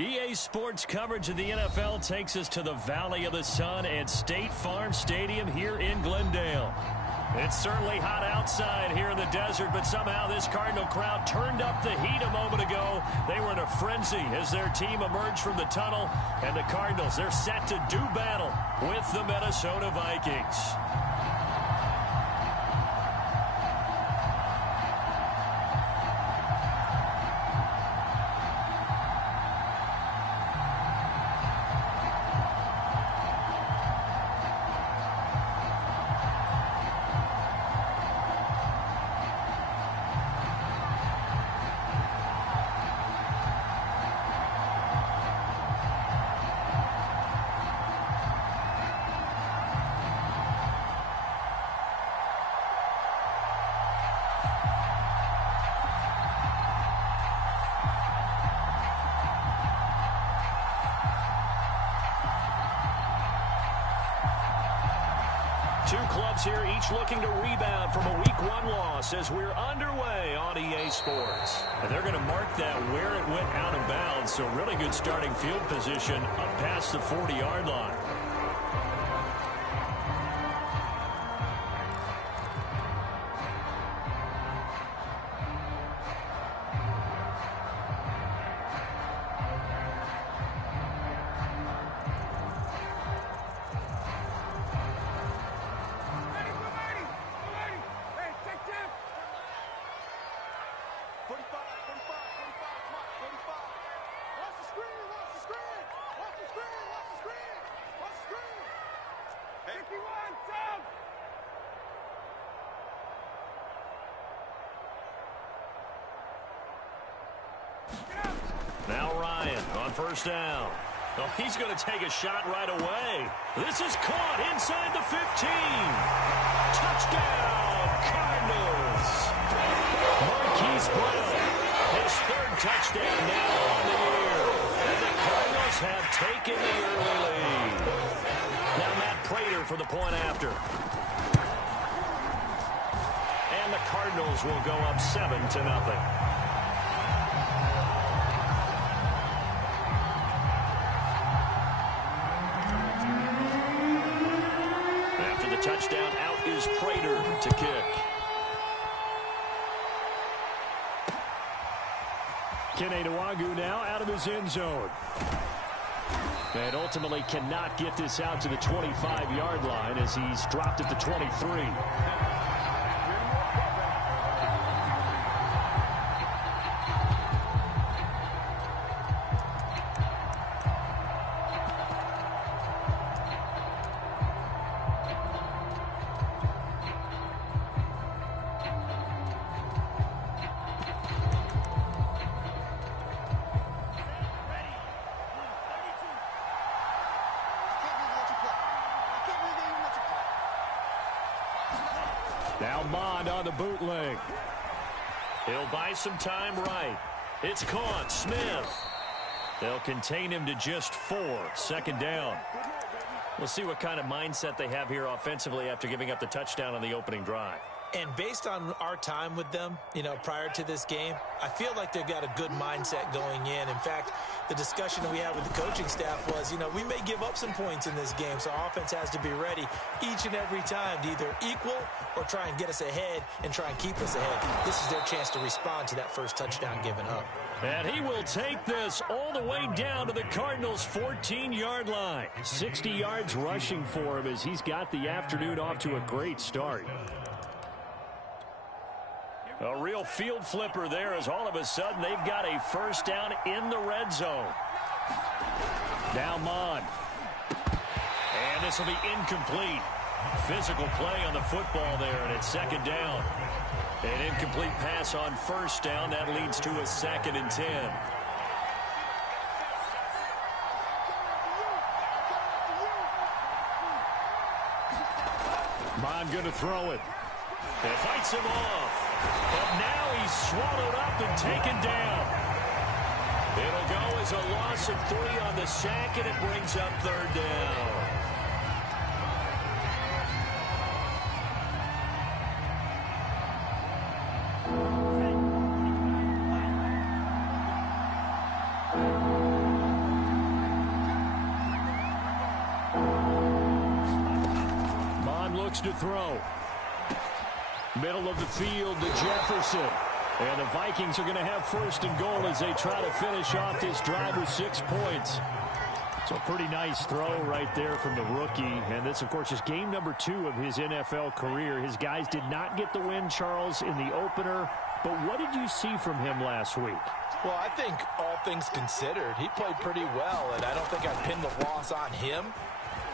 EA Sports coverage of the NFL takes us to the Valley of the Sun at State Farm Stadium here in Glendale. It's certainly hot outside here in the desert, but somehow this Cardinal crowd turned up the heat a moment ago. They were in a frenzy as their team emerged from the tunnel, and the Cardinals, they're set to do battle with the Minnesota Vikings. Two clubs here, each looking to rebound from a Week 1 loss as we're underway on EA Sports. And they're going to mark that where it went out of bounds, so really good starting field position up past the 40-yard line. Now Ryan on first down. Oh, he's going to take a shot right away. This is caught inside the 15. Touchdown, Cardinals. Marquise Brown, his third touchdown now on the year. And the Cardinals have taken the early lead. Now Matt Prater for the point after. And the Cardinals will go up 7-0. Touchdown, out is Prater to kick. Kene Nwangwu now out of his end zone. And ultimately cannot get this out to the 25-yard line as he's dropped at the 23. Now Mond on the bootleg. He'll buy some time right. It's caught. Smith. They'll contain him to just 4. Second down. We'll see what kind of mindset they have here offensively after giving up the touchdown on the opening drive. And based on our time with them, prior to this game, I feel like they've got a good mindset going in. In fact, the discussion that we had with the coaching staff was, we may give up some points in this game, so our offense has to be ready each and every time to either equal or try and get us ahead and try and keep us ahead. This is their chance to respond to that first touchdown given up. And he will take this all the way down to the Cardinals' 14-yard line. 60 yards rushing for him as he's got the afternoon off to a great start. A real field flipper there as all of a sudden they've got a first down in the red zone. Now Mond. And this will be incomplete. Physical play on the football there, and it's second down. An incomplete pass on first down. That leads to a 2nd and 10. Mond going to throw it. It fights him off. But now he's swallowed up and taken down. It'll go as a loss of 3 on the sack, and it brings up third down. to throw. Middle of the field to Jefferson. And the Vikings are going to have first and goal as they try to finish off this drive with 6 points. So a pretty nice throw right there from the rookie. And this, of course, is game number 2 of his NFL career. His guys did not get the win, Charles, in the opener. But what did you see from him last week? Well, I think all things considered, he played pretty well. And I don't think I'd pin the loss on him.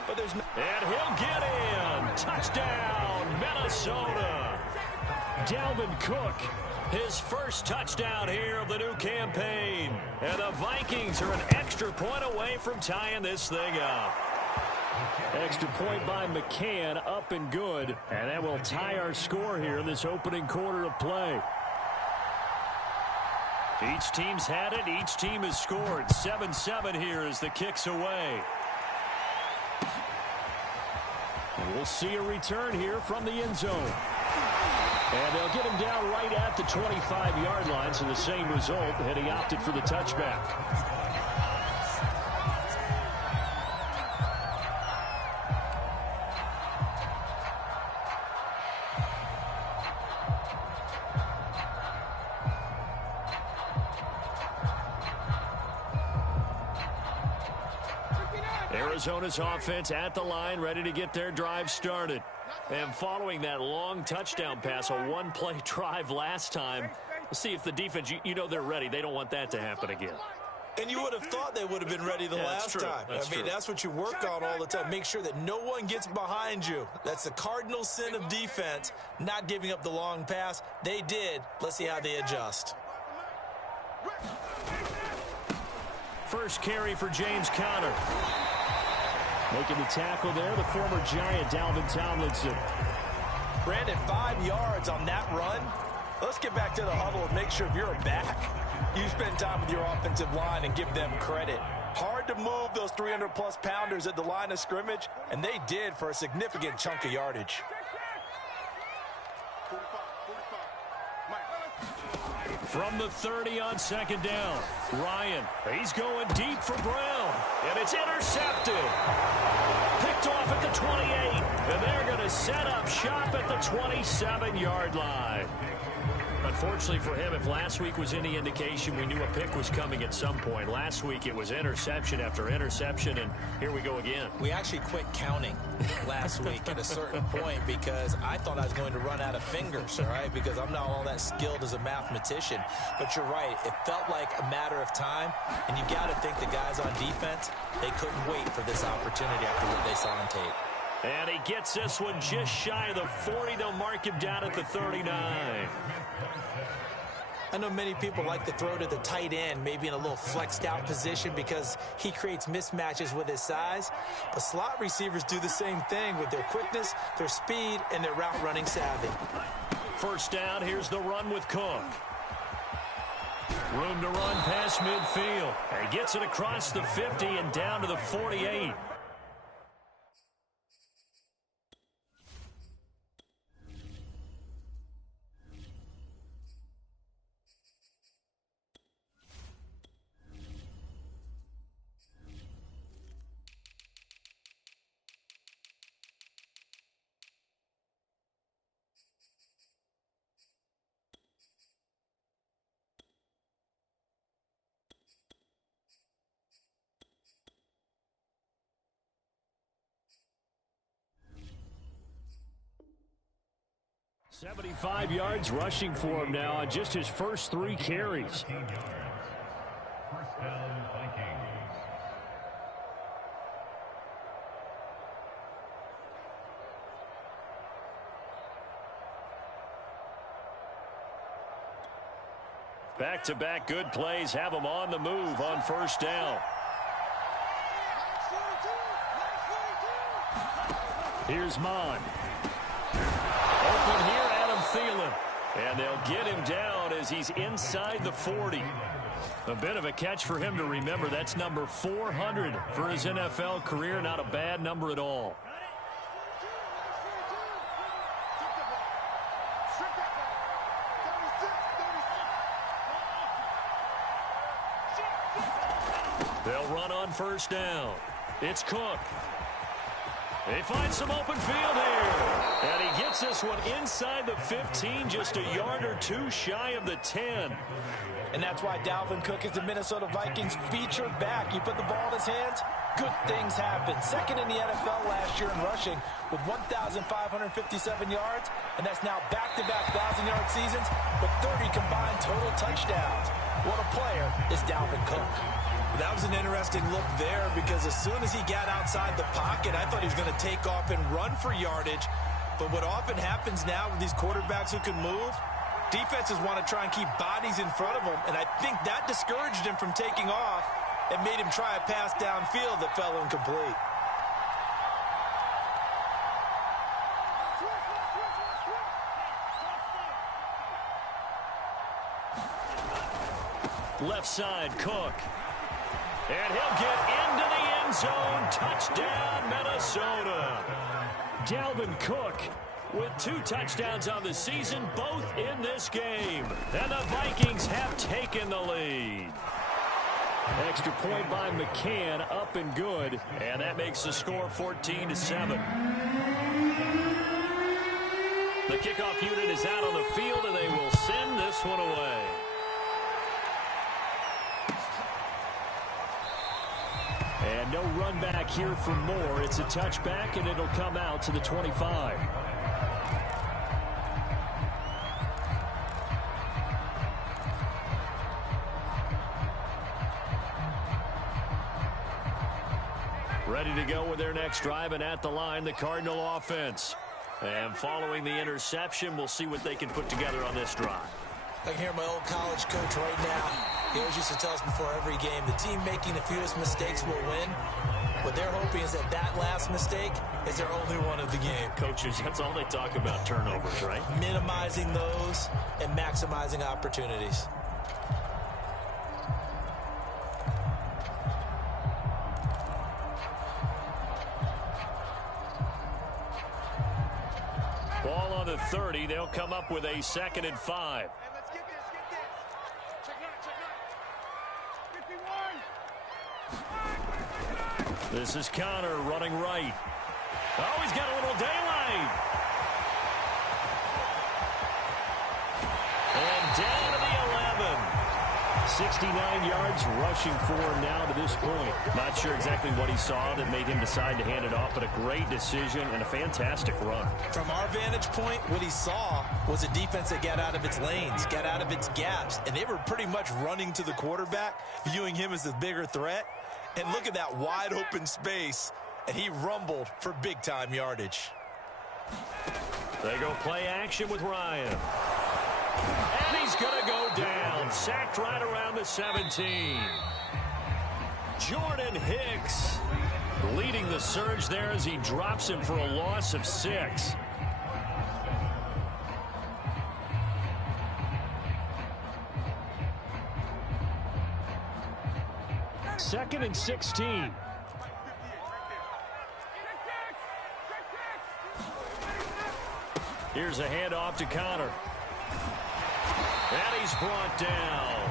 But there's no... And he'll get in. Touchdown, Minnesota. Dalvin Cook, his first touchdown here of the new campaign. And the Vikings are an extra point away from tying this thing up. Extra point by McCann, up and good. And that will tie our score here in this opening quarter of play. Each team's had it. Each team has scored. 7-7 here as the kick's away. And we'll see a return here from the end zone. And they'll get him down right at the 25-yard line, so the same result, and he opted for the touchback. Arizona's offense at the line, ready to get their drive started. And following that long touchdown pass, a one-play drive last time, we'll see if the defense, you know they're ready. They don't want that to happen again. And you would have thought they would have been ready the last time. That's what you work on all the time. Make sure that no one gets behind you. That's the cardinal sin of defense, not giving up the long pass. They did. Let's see how they adjust. First carry for James Conner. Making the tackle there, the former Giant, Dalvin Tomlinson. Brandon, 5 yards on that run. Let's get back to the huddle and make sure if you're a back, you spend time with your offensive line and give them credit. Hard to move those 300-plus pounders at the line of scrimmage, and they did for a significant chunk of yardage. From the 30 on second down, Ryan, he's going deep for Brown, and it's intercepted. Picked off at the 28, and they're going to set up shop at the 27-yard line. Unfortunately for him, if last week was any indication, we knew a pick was coming at some point. Last week it was interception after interception, and here we go again. We actually quit counting last week at a certain point because I thought I was going to run out of fingers, all right, because I'm not all that skilled as a mathematician. But you're right. It felt like a matter of time, and you got to think the guys on defense, they couldn't wait for this opportunity after what they saw on tape. And he gets this one just shy of the 40. They'll mark him down at the 39. I know many people like to throw to the tight end, maybe in a little flexed out position because he creates mismatches with his size. But slot receivers do the same thing with their quickness, their speed, and their route running savvy. First down, here's the run with Cook. Room to run past midfield. And gets it across the 50 and down to the 48. $75 yards rushing for him now on just his first 3 carries. First down, Vikings. Back-to-back good plays have him on the move on first down. Here's Mon. Open here, Adam Thielen. And they'll get him down as he's inside the 40. A bit of a catch for him to remember. That's number 400 for his NFL career. Not a bad number at all. They'll run on first down. It's Cook. They find some open field here. And he gets this one inside the 15, just a yard or two shy of the 10. And that's why Dalvin Cook is the Minnesota Vikings featured back. You put the ball in his hands, good things happen. Second in the NFL last year in rushing with 1,557 yards, and that's now back-to-back 1,000-yard seasons with 30 combined total touchdowns. What a player is Dalvin Cook. That was an interesting look there because as soon as he got outside the pocket, I thought he was going to take off and run for yardage. But what often happens now with these quarterbacks who can move, defenses want to try and keep bodies in front of them, and I think that discouraged him from taking off and made him try a pass downfield that fell incomplete. Left side, Cook. And he'll get into the end zone. Touchdown, Minnesota. Dalvin Cook with 2 touchdowns on the season, both in this game. And the Vikings have taken the lead. Extra point by McCann, up and good. And that makes the score 14-7. The kickoff unit is out on the field, and they will send this one away. And no run back here for Moore. It's a touchback, and it'll come out to the 25. Ready to go with their next drive, and at the line, the Cardinal offense. And following the interception, we'll see what they can put together on this drive. I can hear my old college coach right now. He always used to tell us before every game, the team making the fewest mistakes will win. What they're hoping is that that last mistake is their only one of the game. Coaches, that's all they talk about, turnovers, right? Minimizing those and maximizing opportunities. Ball on the 30. They'll come up with a 2nd and 5. This is Connor running right. Oh, he's got a little daylight. And down to the 11. 69 yards rushing for him now to this point. Not sure exactly what he saw that made him decide to hand it off, but a great decision and a fantastic run. From our vantage point, what he saw was a defense that got out of its lanes, got out of its gaps, and they were pretty much running to the quarterback, viewing him as the bigger threat. And look at that wide open space, and he rumbled for big-time yardage. They go play action with Ryan. And he's going to go down. Sacked right around the 17. Jordan Hicks leading the surge there as he drops him for a loss of 6. Second and 16. Here's a handoff to Connor. And he's brought down.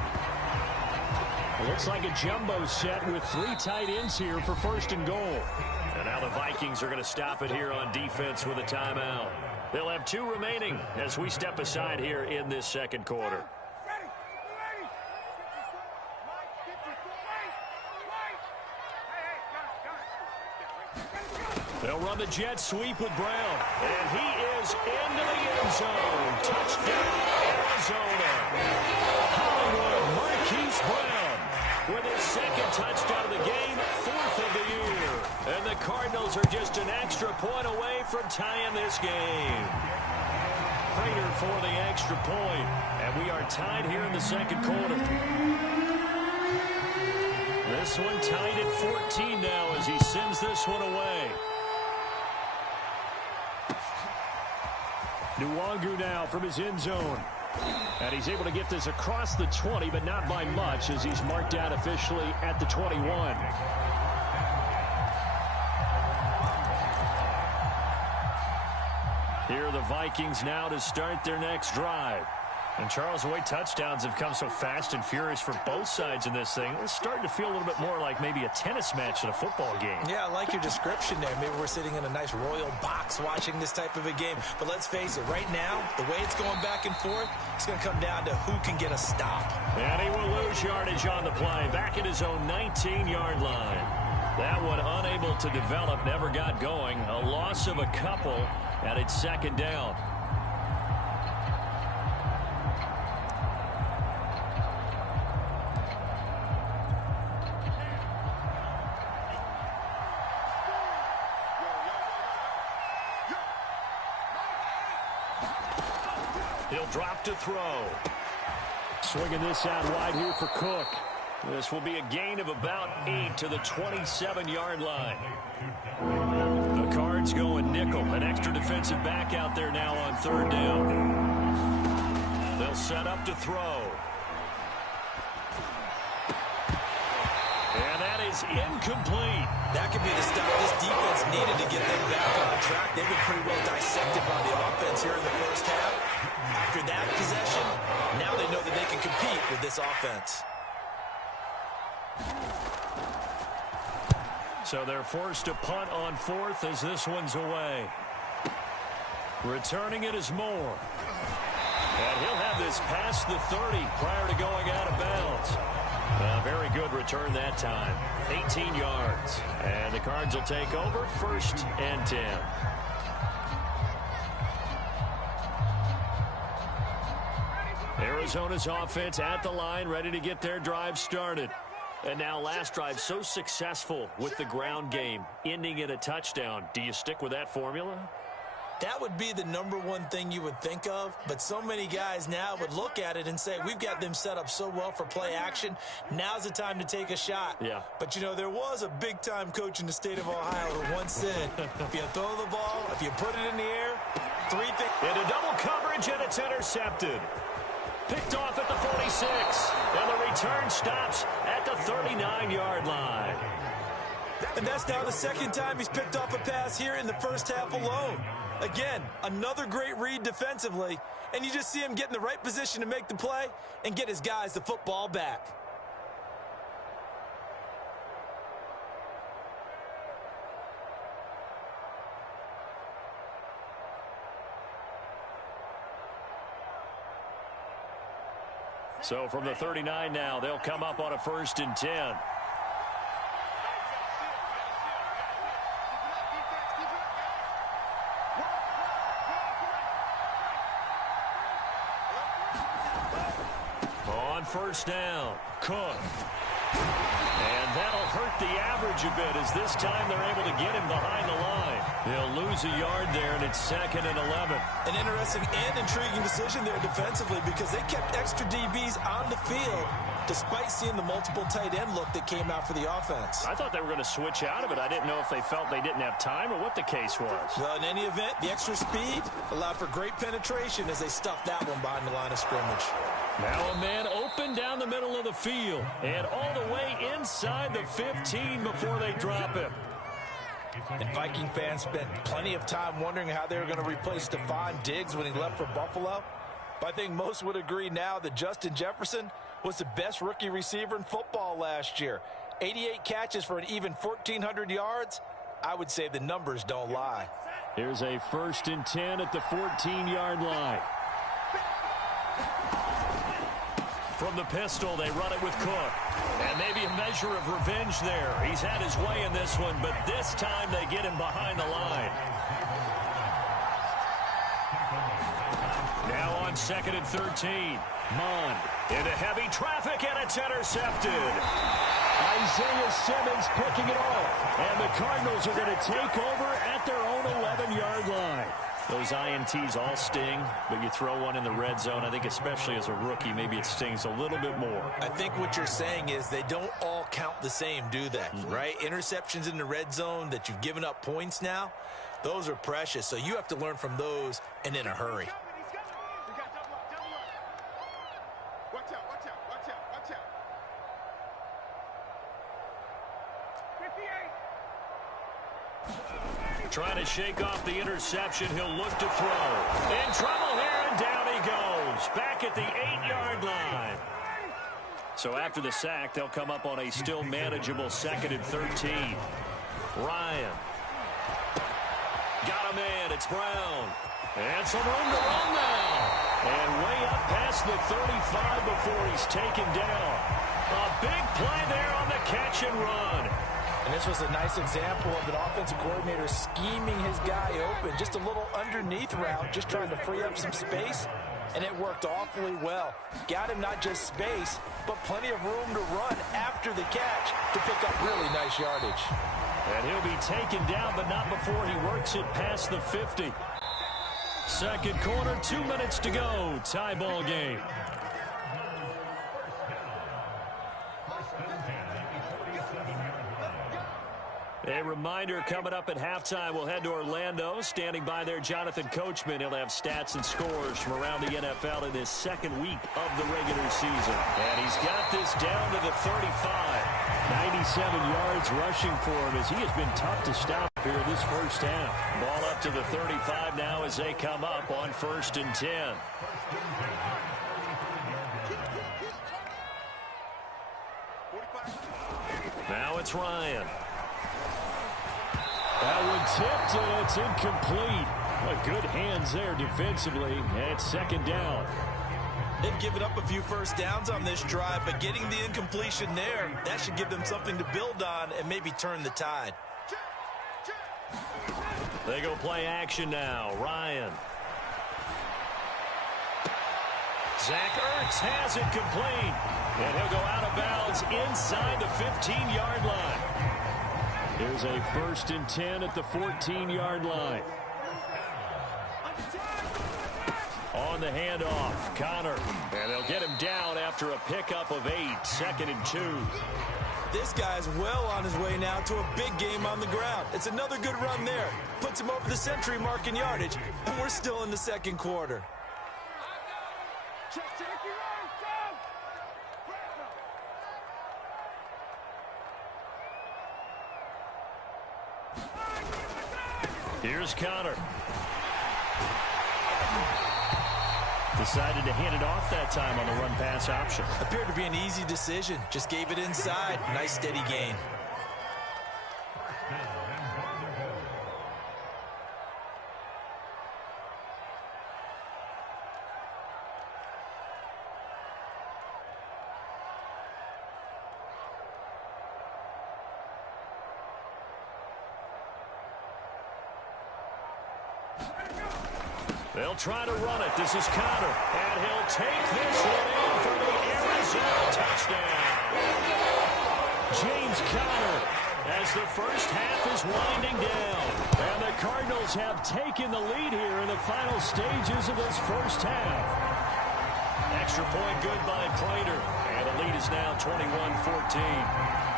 It looks like a jumbo set with 3 tight ends here for 1st and goal. And now the Vikings are going to stop it here on defense with a timeout. They'll have 2 remaining as we step aside here in this 2nd quarter. They'll run the jet sweep with Brown. And he is into the end zone. Touchdown, Arizona. Hollywood Marquise Brown with his 2nd touchdown of the game, 4th of the year. And the Cardinals are just an extra point away from tying this game. Prater for the extra point. And we are tied here in the 2nd quarter. This one tied at 14 now as he sends this one away. Nwangu now from his end zone. And he's able to get this across the 20, but not by much as he's marked out officially at the 21. Here are the Vikings now to start their next drive. And, Charles, the way touchdowns have come so fast and furious for both sides in this thing, it's starting to feel a little bit more like maybe a tennis match in a football game. Yeah, I like your description there. Maybe we're sitting in a nice royal box watching this type of a game. But let's face it, right now, the way it's going back and forth, it's going to come down to who can get a stop. And he will lose yardage on the play, back at his own 19-yard line. That one unable to develop, never got going. A loss of a couple, and it's second down. He'll drop to throw. Swinging this out wide here for Cook. This will be a gain of about 8 to the 27-yard line. The Cards going nickel. An extra defensive back out there now on third down. They'll set up to throw. And that is incomplete. That could be the stop this defense needed to get them back on track. They've been pretty well dissected by the offense here in the first half. After that possession, now they know that they can compete with this offense. So they're forced to punt on fourth as this one's away. Returning it is Moore. And he'll have this past the 30 prior to going out of bounds. A very good return that time. 18 yards. And the Cards will take over, 1st and 10. Arizona's offense at the line, ready to get their drive started. And now last drive so successful with the ground game, ending in a touchdown. Do you stick with that formula? That would be the number one thing you would think of, but so many guys now would look at it and say, we've got them set up so well for play action. Now's the time to take a shot. Yeah. But, you know, there was a big-time coach in the state of Ohio who once said, if you throw the ball, if you put it in the air, 3 things. Into double coverage, and it's intercepted. Picked off at the 46, and the return stops at the 39-yard line. And that's now the second time he's picked off a pass here in the first half alone. Again, another great read defensively, and you just see him get in the right position to make the play and get his guys the football back. So from the 39 now, they'll come up on a 1st and 10. On 1st down, Cook. And that'll hurt the average a bit as this time they're able to get him behind the line. They'll lose a yard there, and it's 2nd and 11. An interesting and intriguing decision there defensively because they kept extra DBs on the field despite seeing the multiple tight end look that came out for the offense. I thought they were going to switch out of it. I didn't know if they felt they didn't have time or what the case was. Well, in any event, the extra speed allowed for great penetration as they stuffed that one behind the line of scrimmage. Now a man open down the middle of the field and all the way inside the 15 before they drop him. And Viking fans spent plenty of time wondering how they were going to replace Stephon Diggs when he left for Buffalo. But I think most would agree now that Justin Jefferson was the best rookie receiver in football last year. 88 catches for an even 1,400 yards. I would say the numbers don't lie. Here's a 1st and 10 at the 14-yard line. From the pistol, they run it with Cook. And maybe a measure of revenge there. He's had his way in this one, but this time they get him behind the line. Now on 2nd and 13. Mond into heavy traffic, and it's intercepted. Isaiah Simmons picking it off. And the Cardinals are going to take over at their own 11-yard line. Those INTs all sting, but you throw one in the red zone, I think especially as a rookie, maybe it stings a little bit more. I think what you're saying is they don't all count the same, do they? Right? Interceptions in the red zone that you've given up points now, those are precious. So you have to learn from those and in a hurry. Trying to shake off the interception. He'll look to throw. In trouble here, and down he goes. goes. Back at the 8-yard line. So after the sack, they'll come up on a still manageable 2nd and 13. Ryan. Got a man. It's Brown. And some room to run now. And way up past the 35 before he's taken down. A big play there on the catch and run. And this was a nice example of an offensive coordinator scheming his guy open. Just a little underneath route, just trying to free up some space. And it worked awfully well. Got him not just space, but plenty of room to run after the catch to pick up really nice yardage. And he'll be taken down, but not before he works it past the 50. Second quarter, 2 minutes to go. Tie ball game. A reminder, coming up at halftime, we'll head to Orlando. Standing by there, Jonathan Coachman. He'll have stats and scores from around the NFL in this second week of the regular season. And he's got this down to the 35. 97 yards rushing for him as he has been tough to stop here this first half. Ball up to the 35 now as they come up on 1st and 10. Now it's Ryan. That one tipped, and it's incomplete. Well, good hands there defensively, and it's 2nd down. They've given up a few first downs on this drive, but getting the incompletion there, that should give them something to build on and maybe turn the tide. They go play action now. Ryan. Zach Ertz has it complete, and he'll go out of bounds inside the 15-yard line. Here's a 1st and 10 at the 14-yard line. On the handoff, Connor. And they'll get him down after a pickup of 8, 2nd and 2. This guy's well on his way now to a big game on the ground. It's another good run there. Puts him over the century mark in yardage, and we're still in the second quarter. Here's Connor. Decided to hand it off that time on the run-pass option. Appeared to be an easy decision. Just gave it inside. Nice steady gain. They'll try to run it. This is Connor. And he'll take this one in for the Arizona touchdown. James Conner as the first half is winding down. And the Cardinals have taken the lead here in the final stages of this first half. Extra point good by Prater. And the lead is now 21-14.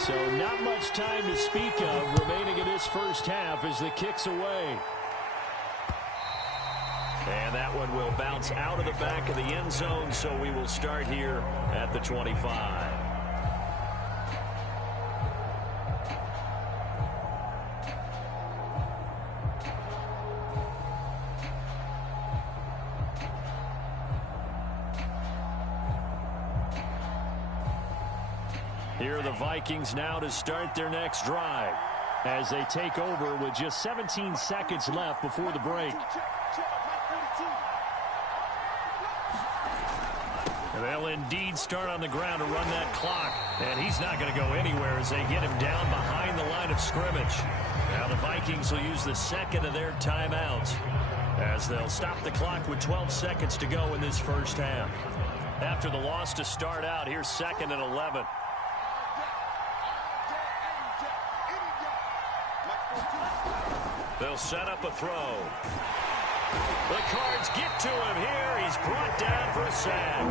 So not much time to speak of remaining in this first half as the kick's away. And that one will bounce out of the back of the end zone, so we will start here at the 25. Here are the Vikings now to start their next drive as they take over with just 17 seconds left before the break. They'll indeed start on the ground to run that clock, and he's not going to go anywhere as they get him down behind the line of scrimmage. Now the Vikings will use the second of their timeouts as they'll stop the clock with 12 seconds to go in this first half. After the loss to start out, here's 2nd and 11. They'll set up a throw. The Cards get to him here. He's brought down for a sack.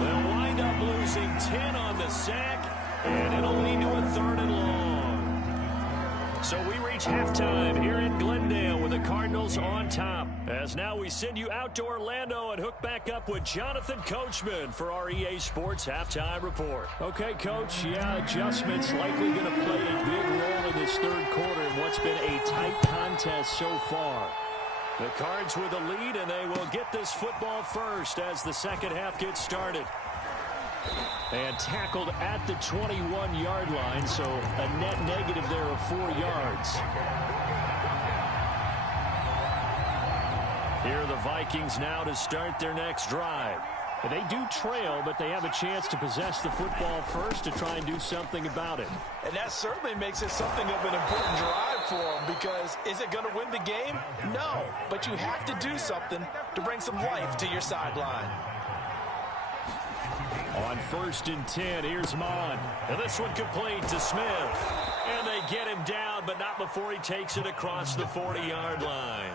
They'll wind up losing 10 on the sack, and it'll lead to a 3rd and long. So we reach halftime here in Glendale with the Cardinals on top. As now we send you out to Orlando and hook back up with Jonathan Coachman for our EA Sports Halftime Report. Okay, Coach, adjustments likely going to play a big role in this third quarter in what's been a tight contest so far. The Cards with the lead, and they will get this football first as the second half gets started. And tackled at the 21-yard line, so a net negative there of 4 yards. Here are the Vikings now to start their next drive. They do trail, but they have a chance to possess the football first to try and do something about it. And that certainly makes it something of an important drive for them, because is it going to win the game? No, but you have to do something to bring some life to your sideline. On 1st and 10, here's Mon. And this one complete to Smith. And they get him down, but not before he takes it across the 40-yard line.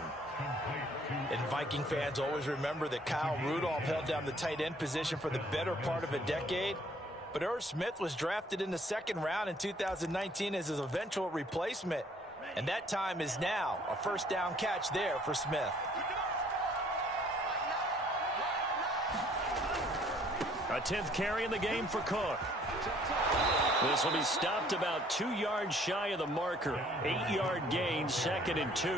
And Viking fans always remember that Kyle Rudolph held down the tight end position for the better part of a decade. But Irv Smith was drafted in the second round in 2019 as his eventual replacement. And that time is now. A first down catch there for Smith. A 10th carry in the game for Cook. This will be stopped about 2 yards shy of the marker. 8-yard gain, 2nd and 2.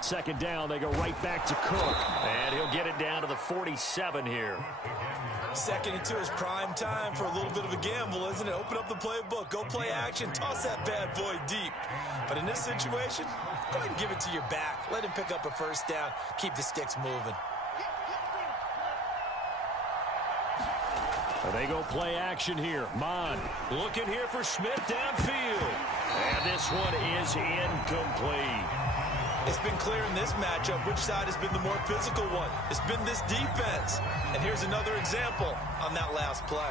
Second down, they go right back to Cook. And he'll get it down to the 47 here. 2nd and 2 is prime time for a little bit of a gamble, isn't it? Open up the playbook, go play action, toss that bad boy deep. But in this situation, go ahead and give it to your back. Let him pick up a first down. Keep the sticks moving. They go play action here. Mon looking here for Smith downfield. And this one is incomplete. It's been clear in this matchup which side has been the more physical one. It's been this defense. And here's another example on that last play.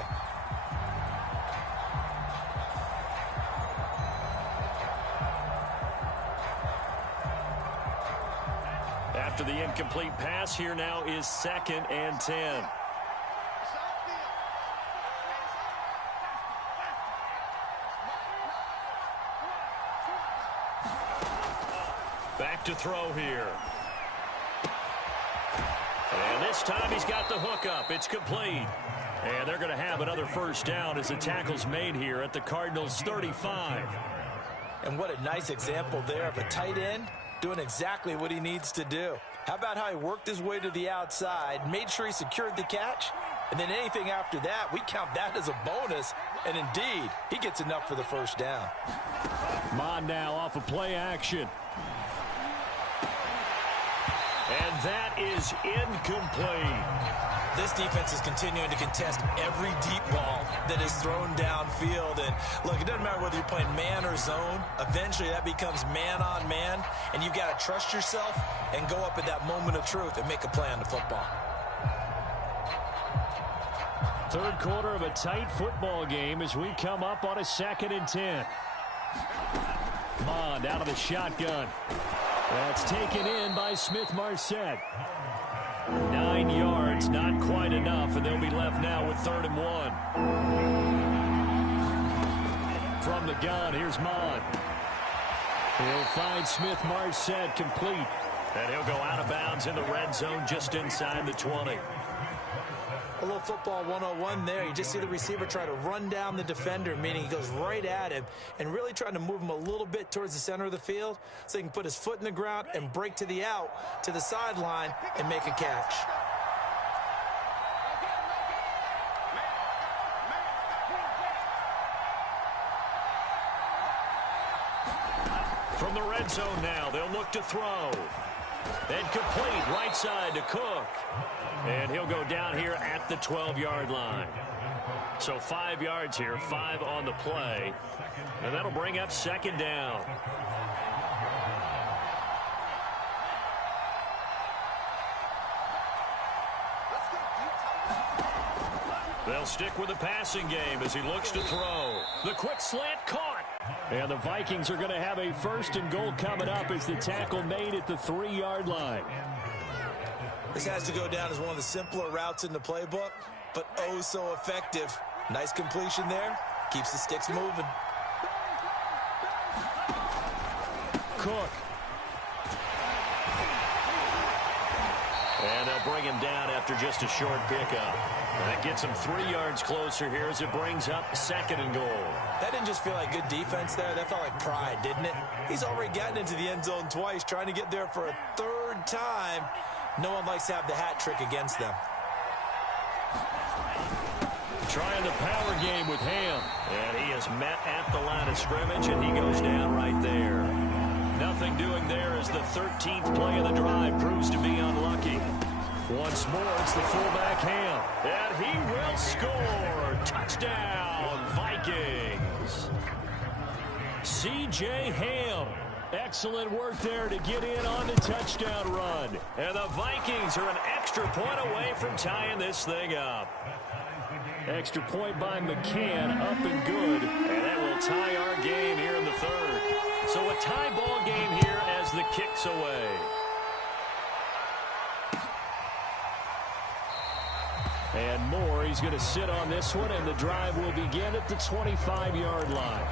After the incomplete pass, here now is 2nd and 10. Back to throw here. And this time he's got the hook up. It's complete. And they're going to have another first down as the tackle's made here at the Cardinals' 35. And what a nice example there of a tight end doing exactly what he needs to do. How about how he worked his way to the outside, made sure he secured the catch, and then anything after that, we count that as a bonus. And indeed, he gets enough for the first down. Mon now off of play action. And that is incomplete. This defense is continuing to contest every deep ball that is thrown downfield. And look, it doesn't matter whether you're playing man or zone. Eventually that becomes man on man. And you've got to trust yourself and go up at that moment of truth and make a play on the football. Third quarter of a tight football game as we come up on a 2nd and 10. Mond out of the shotgun. That's taken in by Smith-Marset. 9 yards, not quite enough, and they'll be left now with 3rd and 1. From the gun, here's Mond. He'll find Smith-Marset complete. And he'll go out of bounds in the red zone just inside the 20. A little football 101 there. You just see the receiver try to run down the defender, meaning he goes right at him and really trying to move him a little bit towards the center of the field so he can put his foot in the ground and break to the out, to the sideline, and make a catch. From the red zone now, they'll look to throw. And complete right side to Cook. And he'll go down here at the 12-yard line. So 5 yards here, 5 on the play. And that'll bring up 2nd down. They'll stick with the passing game as he looks to throw. The quick slant caught. And the Vikings are going to have a 1st and goal coming up as the tackle made at the 3-yard line. This has to go down as one of the simpler routes in the playbook, but oh so effective. Nice completion there. Keeps the sticks moving. Cook. And they'll bring him down after just a short pickup. That gets him 3 yards closer here as it brings up 2nd and goal. That didn't just feel like good defense there. That felt like pride, didn't it? He's already gotten into the end zone twice, trying to get there for a 3rd time. No one likes to have the hat trick against them. Trying the power game with Ham. And he is met at the line of scrimmage, and he goes down right there. Nothing doing there as the 13th play of the drive proves to be unlucky. Once more, it's the fullback Ham. And he will score. Touchdown, Vikings. C.J. Ham. Excellent work there to get in on the touchdown run. And the Vikings are an extra point away from tying this thing up. Extra point by McCann, up and good. And that will tie our game here in the 3rd. So a tie ball game here as the kick's away. And Moore, he's going to sit on this one, and the drive will begin at the 25-yard line.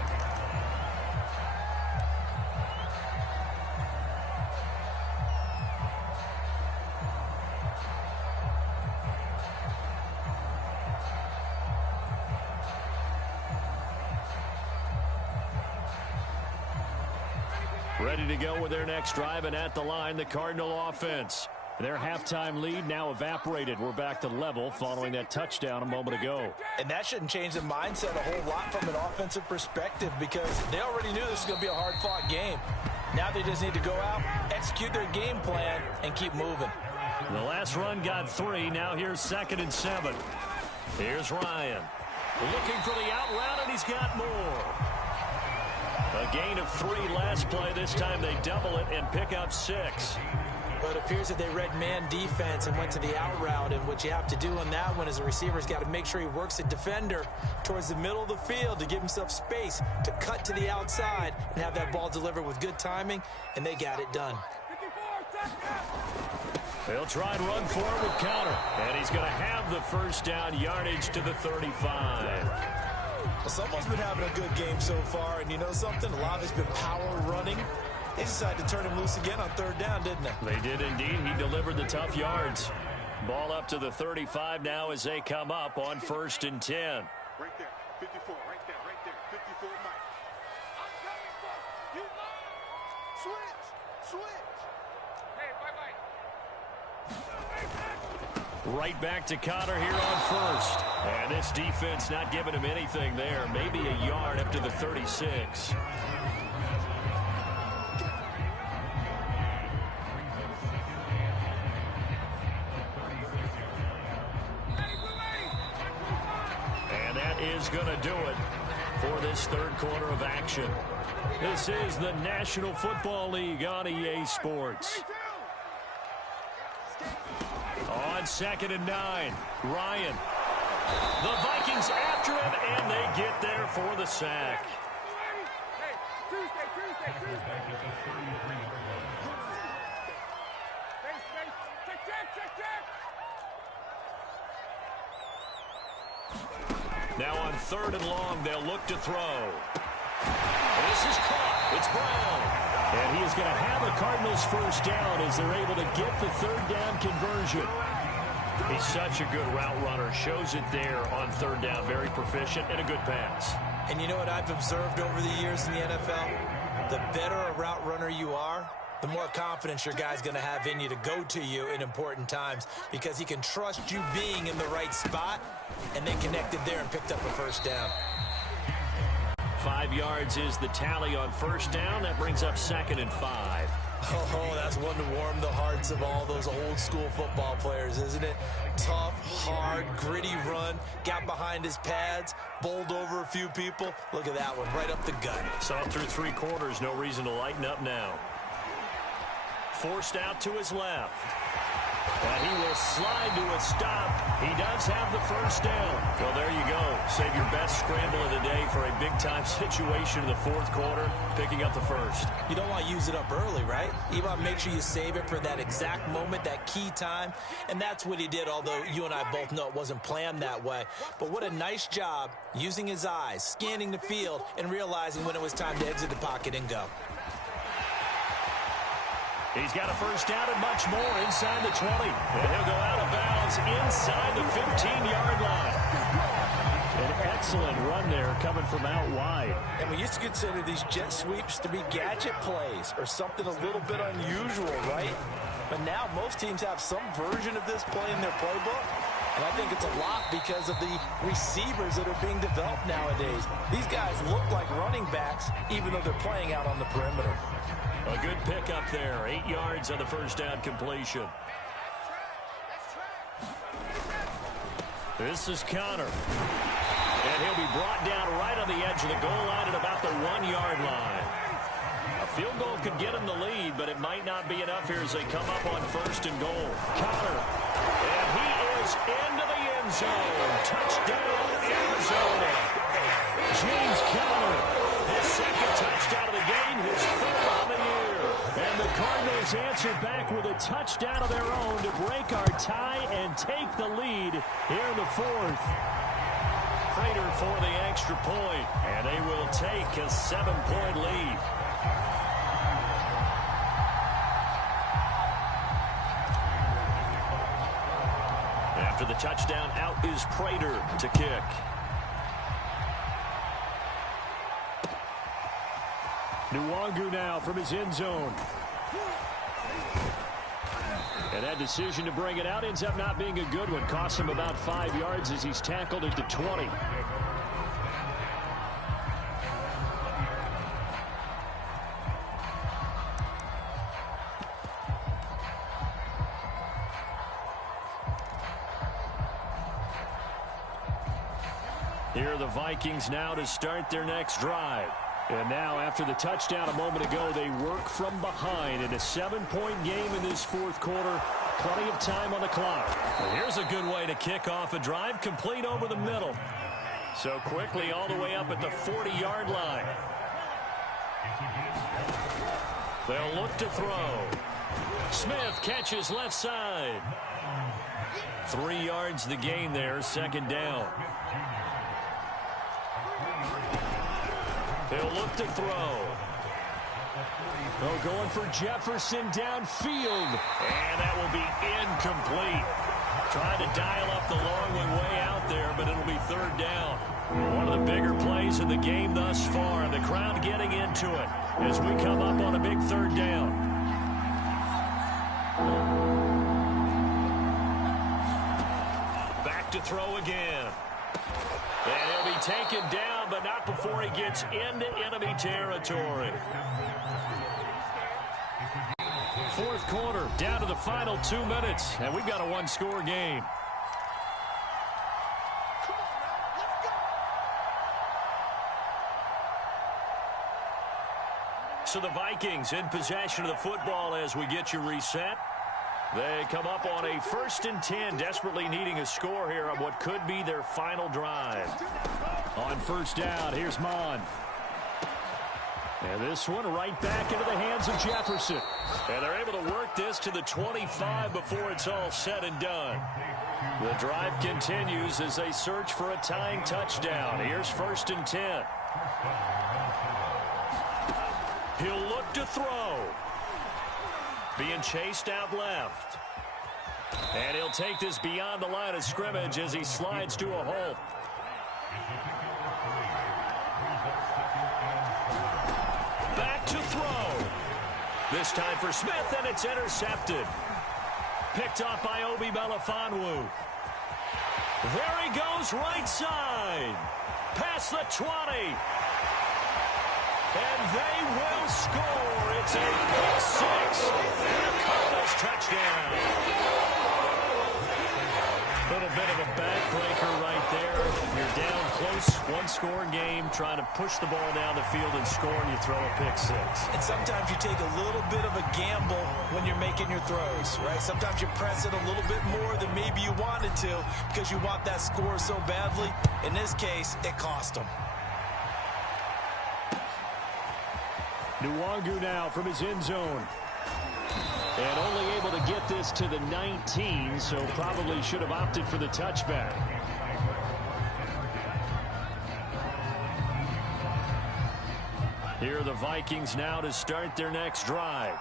Ready to go with their next drive, and at the line, the Cardinal offense. Their halftime lead now evaporated. We're back to level following that touchdown a moment ago. And that shouldn't change the mindset a whole lot from an offensive perspective because they already knew this was going to be a hard-fought game. Now they just need to go out, execute their game plan, and keep moving. The last run got 3. Now here's 2nd and 7. Here's Ryan. Looking for the out route, and he's got more. A gain of 3 last play. This time they double it and pick up 6. But it appears that they read man defense and went to the out route. And what you have to do on that one is a receiver's got to make sure he works the defender towards the middle of the field to give himself space to cut to the outside and have that ball delivered with good timing. And they got it done. They'll try and run for it with counter. And he's going to have the 1st down, yardage to the 35. Well, someone's been having a good game so far. And you know something? A lot of it's been power running. They decided to turn him loose again on 3rd down, didn't they? They did indeed. He delivered the tough yards. Ball up to the 35 now as they come up on 1st and 10. Right there, 54, right there, 54, Mike. I'm coming for you, Mike. Switch. Hey, bye-bye. Right back to Connor here on 1st. And this defense not giving him anything there. Maybe a yard up to the 36. Is going to do it for this 3rd quarter of action. This is the National Football League on EA Sports. On 2nd and 9, Ryan. The Vikings after him, and they get there for the sack. Now on 3rd and long, they'll look to throw. This is caught. It's Brown. And he is going to have a Cardinals 1st down as they're able to get the 3rd down conversion. He's such a good route runner. Shows it there on 3rd down. Very proficient and a good pass. And you know what I've observed over the years in the NFL? The better a route runner you are, the more confidence your guy's going to have in you to go to you in important times because he can trust you being in the right spot, and they connected there and picked up a 1st down. 5 yards is the tally on 1st down. That brings up 2nd and 5. Oh, that's one to warm the hearts of all those old-school football players, isn't it? Tough, hard, gritty run, got behind his pads, bowled over a few people. Look at that one, right up the gut. Saw it through 3 quarters, no reason to lighten up now. Forced out to his left. And he will slide to a stop. He does have the first down. Well, there you go. Save your best scramble of the day for a big-time situation in the fourth quarter, picking up the first. You don't want to use it up early, right? You want to make sure you save it for that exact moment, that key time. And that's what he did, although you and I both know it wasn't planned that way. But what a nice job using his eyes, scanning the field, and realizing when it was time to exit the pocket and go. He's got a first down and much more inside the 20. And he'll go out of bounds inside the 15-yard line. An excellent run there coming from out wide. And we used to consider these jet sweeps to be gadget plays or something a little bit unusual, right? But now most teams have some version of this play in their playbook. And I think it's a lot because of the receivers that are being developed nowadays. These guys look like running backs even though they're playing out on the perimeter. A good pickup there. 8 yards on the first down completion. This is Connor. And he'll be brought down right on the edge of the goal line at about the 1-yard line. A field goal could get him the lead, but it might not be enough here as they come up on first and goal. Connor. And he is into the end zone. Touchdown, Arizona. James Conner. His second touchdown of the game, his third on the year. And the Cardinals answer back with a touchdown of their own to break our tie and take the lead here in the fourth. Prater for the extra point, and they will take a 7-point lead. After the touchdown, out is Prater to kick. Nwangu now from his end zone. And that decision to bring it out ends up not being a good one. Costs him about 5 yards as he's tackled at the 20. Here are the Vikings now to start their next drive. And now, after the touchdown a moment ago, they work from behind in a 7-point game in this fourth quarter. Plenty of time on the clock. Well, here's a good way to kick off a drive, complete over the middle. So quickly all the way up at the 40-yard line. They'll look to throw. Smith catches left side. 3 yards the gain there, second down. They'll look to throw. Oh, going for Jefferson downfield. And that will be incomplete. Trying to dial up the long one way out there, but it'll be third down. One of the bigger plays in the game thus far. And the crowd getting into it as we come up on a big third down. Back to throw again. And he'll be taken down, but not before he gets into enemy territory. Fourth quarter, down to the final 2 minutes, and we've got a one-score game. So the Vikings in possession of the football as we get you reset. They come up on a 1st and 10, desperately needing a score here on what could be their final drive. On first down, here's Mon. And this one right back into the hands of Jefferson. And they're able to work this to the 25 before it's all said and done. The drive continues as they search for a tying touchdown. Here's 1st and 10. He'll look to throw. Being chased out left. And he'll take this beyond the line of scrimmage as he slides to a hole. Back to throw. This time for Smith, and it's intercepted. Picked up by Obi Melifonwu. There he goes, right side. Past the 20. And they will score. It's a pick six. And a Cardinals touchdown. Little bit of a backbreaker right there. You're down close close, one-score game, trying to push the ball down the field and score, and you throw a pick six. And sometimes you take a little bit of a gamble when you're making your throws, right? Sometimes you press it a little bit more than maybe you wanted to because you want that score so badly. In this case, it cost them. Nwangu now from his end zone. And only able to get this to the 19, so probably should have opted for the touchback. Here are the Vikings now to start their next drive.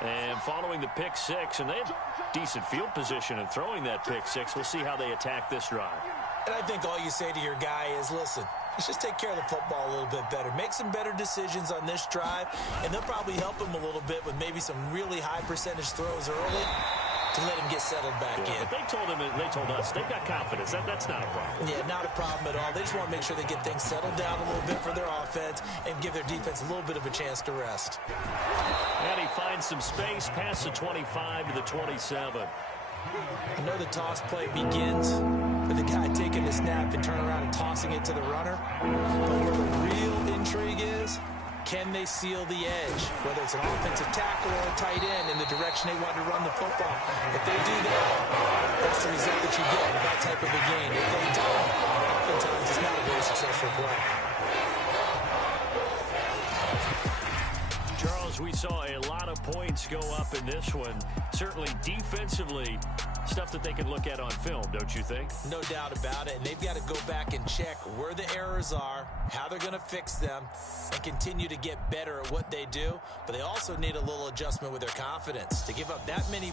And following the pick six, and they have decent field position in throwing that pick six. We'll see how they attack this drive. And I think all you say to your guy is, listen, let's just take care of the football a little bit better. Make some better decisions on this drive, and they'll probably help him a little bit with maybe some really high percentage throws early to let him get settled back in. But they told him, they told us, they've got confidence. That's not a problem. Yeah, not a problem at all. They just want to make sure they get things settled down a little bit for their offense and give their defense a little bit of a chance to rest. And he finds some space past the 25 to the 27. I know the toss play begins with the guy taking the snap and turning around and tossing it to the runner. But where the real intrigue is, can they seal the edge? Whether it's an offensive tackle or a tight end in the direction they want to run the football. If they do that, that's the result that you get in that type of a game. If they don't, oftentimes it's not a very successful play. Charles, we saw a lot of points go up in this one. Certainly defensively, stuff that they can look at on film, don't you think? No doubt about it. And they've got to go back and check where the errors are, how they're going to fix them, and continue to get better at what they do. But they also need a little adjustment with their confidence. To give up that many